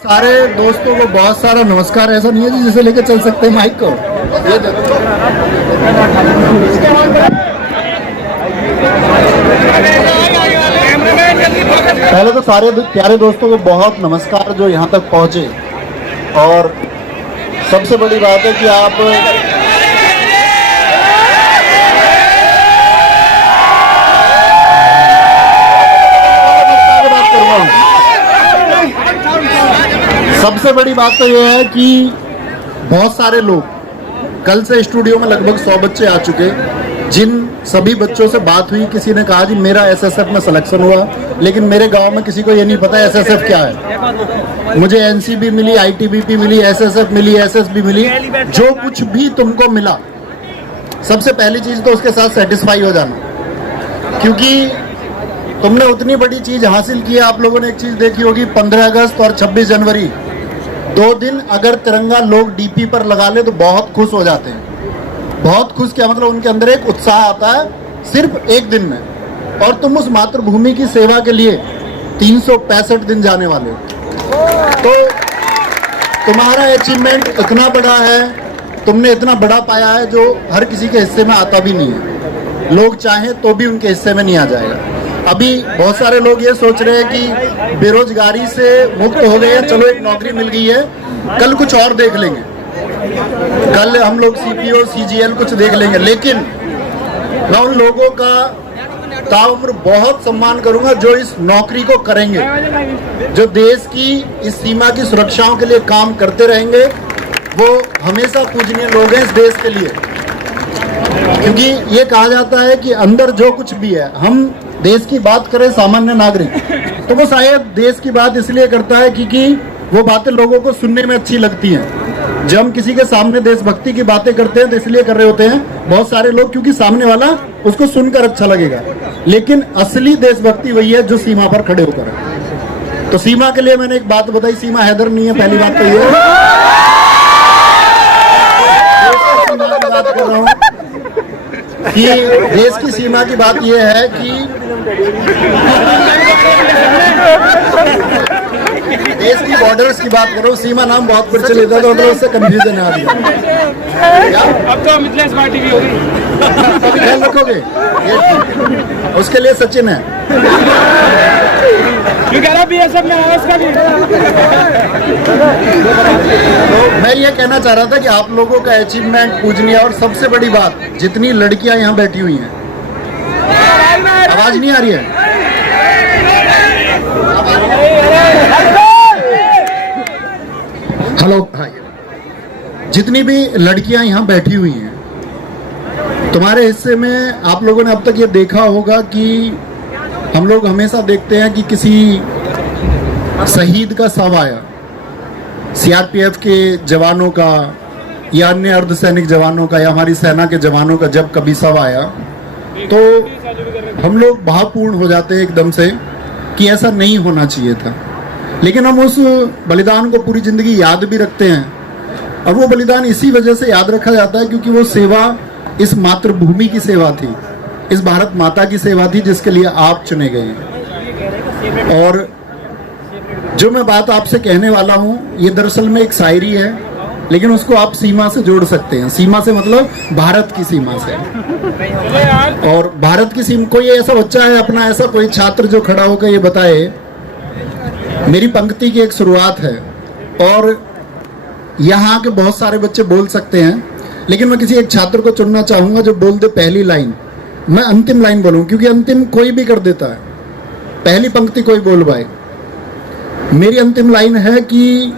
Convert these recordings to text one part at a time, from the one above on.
सारे दोस्तों को बहुत सारा नमस्कार। ऐसा नहीं है जी जिसे लेकर चल सकते हैं माइक को। पहले तो सारे प्यारे दोस्तों को बहुत नमस्कार जो यहाँ तक पहुँचे, और सबसे बड़ी बात है कि आप सबसे बड़ी बात तो यह है कि बहुत सारे लोग कल से स्टूडियो में लगभग 100 बच्चे आ चुके, जिन सभी बच्चों से बात हुई, किसी ने कहा जी मेरा एसएसएफ में सिलेक्शन हुआ, लेकिन मेरे गांव में किसी को ये नहीं पता एसएसएफ क्या है। मुझे एनसीबी मिली, आईटीबीपी मिली, एसएसएफ मिली, एसएसबी मिली, जो कुछ भी तुमको मिला, सबसे पहली चीज तो उसके साथ सेटिस्फाई हो जाना, क्योंकि तुमने उतनी बड़ी चीज हासिल की है। आप लोगों ने एक चीज देखी होगी, 15 अगस्त और 26 जनवरी 2 दिन अगर तिरंगा लोग डीपी पर लगा ले तो बहुत खुश हो जाते हैं। बहुत खुश क्या मतलब, उनके अंदर एक उत्साह आता है सिर्फ एक दिन में, और तुम उस मातृभूमि की सेवा के लिए 365 दिन जाने वाले हो। तो तुम्हारा अचीवमेंट इतना बड़ा है, तुमने इतना बड़ा पाया है जो हर किसी के हिस्से में आता भी नहीं है। लोग चाहें तो भी उनके हिस्से में नहीं आ जाएगा। अभी बहुत सारे लोग ये सोच रहे हैं कि बेरोजगारी से मुक्त हो गए हैं, चलो एक नौकरी मिल गई है, कल कुछ और देख लेंगे, कल हम लोग सीपीओ सीजीएल कुछ देख लेंगे। लेकिन मैं उन लोगों का ताउम्र बहुत सम्मान करूंगा जो इस नौकरी को करेंगे, जो देश की इस सीमा की सुरक्षाओं के लिए काम करते रहेंगे। वो हमेशा पूजनीय लोग हैं इस देश के लिए, क्योंकि ये कहा जाता है कि अंदर जो कुछ भी है, हम देश की बात करें सामान्य नागरिक, तो वो शायद देश की बात इसलिए करता है क्योंकि वो बातें लोगों को सुनने में अच्छी लगती हैं। जब हम किसी के सामने देशभक्ति की बातें करते हैं तो इसलिए कर रहे होते हैं बहुत सारे लोग, क्योंकि सामने वाला उसको सुनकर अच्छा लगेगा। लेकिन असली देशभक्ति वही है जो सीमा पर खड़े होकर है। तो सीमा के लिए मैंने एक बात बताई, सीमा हैदर नहीं है, पहली बात तो ये बात कर रहा हूँ कि देश की सीमा की बात यह है कि देश की बॉर्डर्स की बात करो। सीमा नाम बहुत प्रचलित है तो मतलब उससे कंफ्यूजन आ रही है। अब तो मिथिलेश पार्टी भी होगी, ख्याल रखोगे ये, उसके लिए सचिन है। मैं ये कहना चाह रहा था कि आप लोगों का अचीवमेंट पूजनीय, और सबसे बड़ी बात, जितनी लड़कियां यहाँ बैठी हुई हैं, आवाज नहीं आ रही है? हेलो, जितनी भी लड़कियां यहाँ बैठी हुई हैं, तुम्हारे हिस्से में आप लोगों ने अब तक ये देखा होगा कि हम लोग हमेशा देखते हैं कि किसी शहीद का शव आया, सीआरपीएफ के जवानों का या अन्य अर्धसैनिक जवानों का या हमारी सेना के जवानों का जब कभी शव आया तो हम लोग भावपूर्ण हो जाते हैं एकदम से कि ऐसा नहीं होना चाहिए था। लेकिन हम उस बलिदान को पूरी जिंदगी याद भी रखते हैं, और वो बलिदान इसी वजह से याद रखा जाता है क्योंकि वो सेवा इस मातृभूमि की सेवा थी, इस भारत माता की सेवा थी जिसके लिए आप चुने गए। और जो मैं बात आपसे कहने वाला हूँ ये दरअसल में एक शायरी है, लेकिन उसको आप सीमा से जोड़ सकते हैं। सीमा से मतलब भारत की सीमा से। और भारत की सीमा, कोई ऐसा बच्चा है अपना, ऐसा कोई छात्र जो खड़ा होकर ये बताए, मेरी पंक्ति की एक शुरुआत है और यहाँ के बहुत सारे बच्चे बोल सकते हैं, लेकिन मैं किसी एक छात्र को चुनना चाहूंगा जो बोल दे पहली लाइन। मैं अंतिम लाइन बोलूं क्योंकि अंतिम कोई भी कर देता है, पहली पंक्ति कोई बोल पाए। मेरी अंतिम लाइन है कि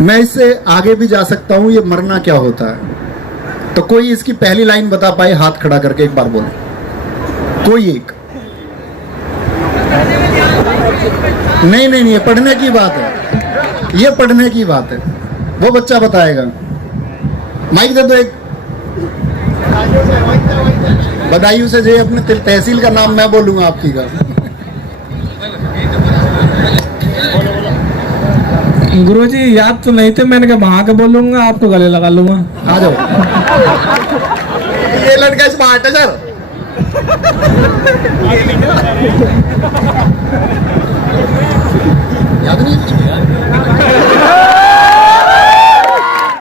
मैं इससे आगे भी जा सकता हूं, ये मरना क्या होता है। तो कोई इसकी पहली लाइन बता पाए, हाथ खड़ा करके एक बार बोले, कोई एक। नहीं, ये पढ़ने की बात है, ये पढ़ने की बात है। वो बच्चा बताएगा। माइक दे दो एक। बदायूं से जो अपने तहसील का नाम मैं बोलूंगा आपकी का। गुरुजी याद तो नहीं थे, मैंने कहा वहां के बोलूंगा, आपको गले लगा लूंगा। आ जाओ। ये लड़का स्मार्ट है सर। याद नहीं?